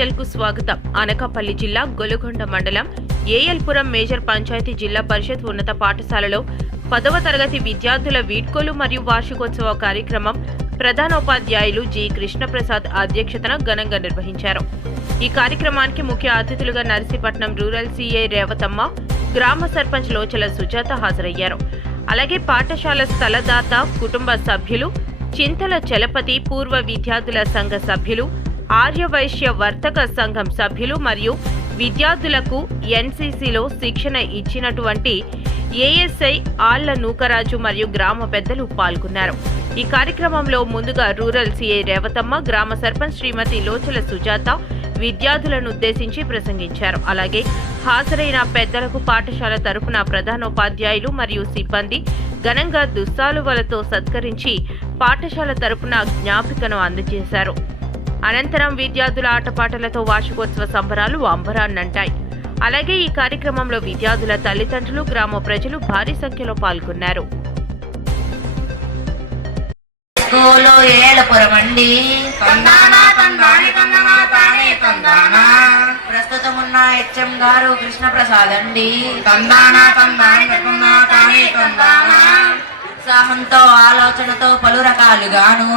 Digital కు స్వాగతం. అనకాపల్లి జిల్లా గొలుగొండ మండలం ఏఎల్పురం మేజర్ పంచాయతీ జిల్లా పరిషత్ ఉన్నత పాఠశాలలో 10వ తరగతి విద్యార్థుల వీడ్కోలు మరియు వార్షికోత్సవ కార్యక్రమం ప్రధానోపాధ్యాయులు జి కృష్ణప్రసాద్ అధ్యక్షతన ఘనంగా నిర్వహించారు. ఈ కార్యక్రమానికి ముఖ్య అతిథులుగా నర్సీపట్నం రూరల్ సిఐ రేవతమ్మ, గ్రామ సర్పంచ్ లోచల సుజాత హాజరయ్యారు. అలాగే పాఠశాల స్థలదాత కుటుంబ సభ్యులు, చింతల చలపతి పూర్వ విద్యార్థుల సంఘ సభ్యులు, ఆర్యవైశ్య వర్తక సంఘం సభ్యులు మరియు విద్యార్థులకు ఎన్సీసీలో శిక్షణ ఇచ్చినటువంటి ఏఎస్ఐ ఆళ్ల నూకరాజు మరియు గ్రామ పెద్దలు పాల్గొన్నారు. ఈ కార్యక్రమంలో ముందుగా రూరల్ సిఐ రేవతమ్మ, గ్రామ సర్పంచ్ శ్రీమతి లోచల సుజాత విద్యార్థులను ఉద్దేశించి ప్రసంగించారు. అలాగే హాజరైన పెద్దలకు పాఠశాల తరపున ప్రధానోపాధ్యాయులు మరియు సిబ్బంది ఘనంగా దుస్సాలువలతో సత్కరించి పాఠశాల తరపున జ్ఞాపికను అందజేశారు. అనంతరం విద్యార్థుల ఆటపాటలతో వార్షికోత్సవ సంబరాలు అంబరాన్నంటాయి. అలాగే ఈ కార్యక్రమంలో విద్యార్థుల తల్లిదండ్రులు, గ్రామ ప్రజలు భారీ సంఖ్యలో పాల్గొన్నారు. ప్రస్తుతం ఉన్న హెచ్ఎం గారు కృష్ణప్రసాద్ అండి. ఉత్సాహంతో ఆలోచనతో పలు రకాలుగాను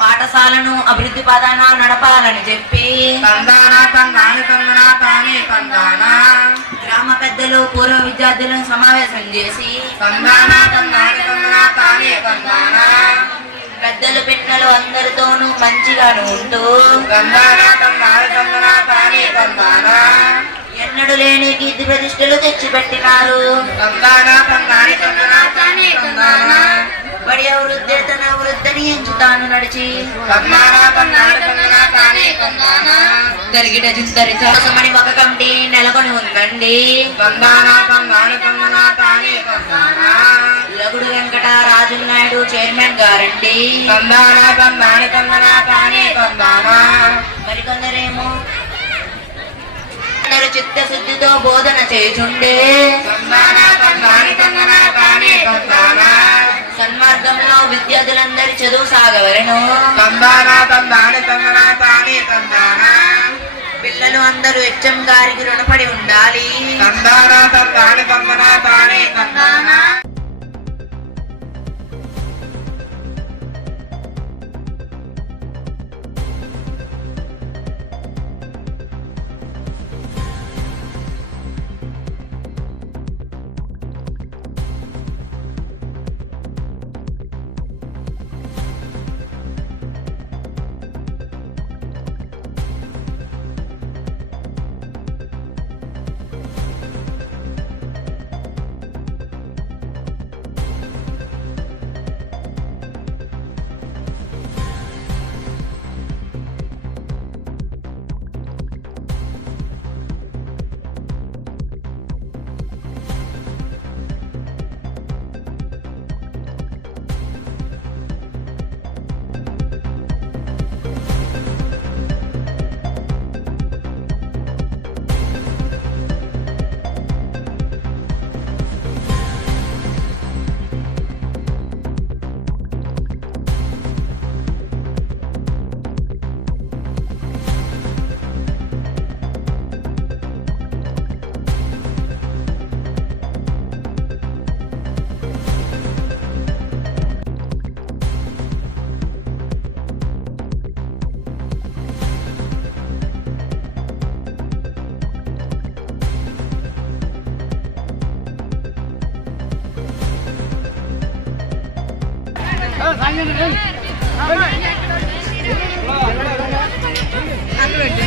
పాఠశాలను అభివృద్ధి పదాన నడపాలని చెప్పి గ్రామ పెద్దలు పూర్వ విద్యార్థులను సమావేశం చేసి పెద్దలు పిన్నలు అందరితోనూ మంచిగాను ఉంటూ ఎన్నడూ లేని కీర్తి ప్రతిష్టలు తెచ్చిపెట్టినారు. బడి వృద్ధి తన వృద్ధిని ఎంచుతాను నడిచి జరిగిన చింతరిమని ఒక కమిటీ నెలకొని ఉందండి. లగుడు వెంకట రాజు నాయుడు చైర్మన్ గారండి. మరికొందరేమో చిత్తశుద్ధితో బోధన చేయుచుండే సన్మార్గంలో విద్యార్థులందరి చదువు సాగవలను. పిల్లలు అందరూ హెచ్ఎం గారికి రుణపడి ఉండాలి. Hãy subscribe cho kênh Ghiền Mì Gõ để không bỏ lỡ những video hấp dẫn.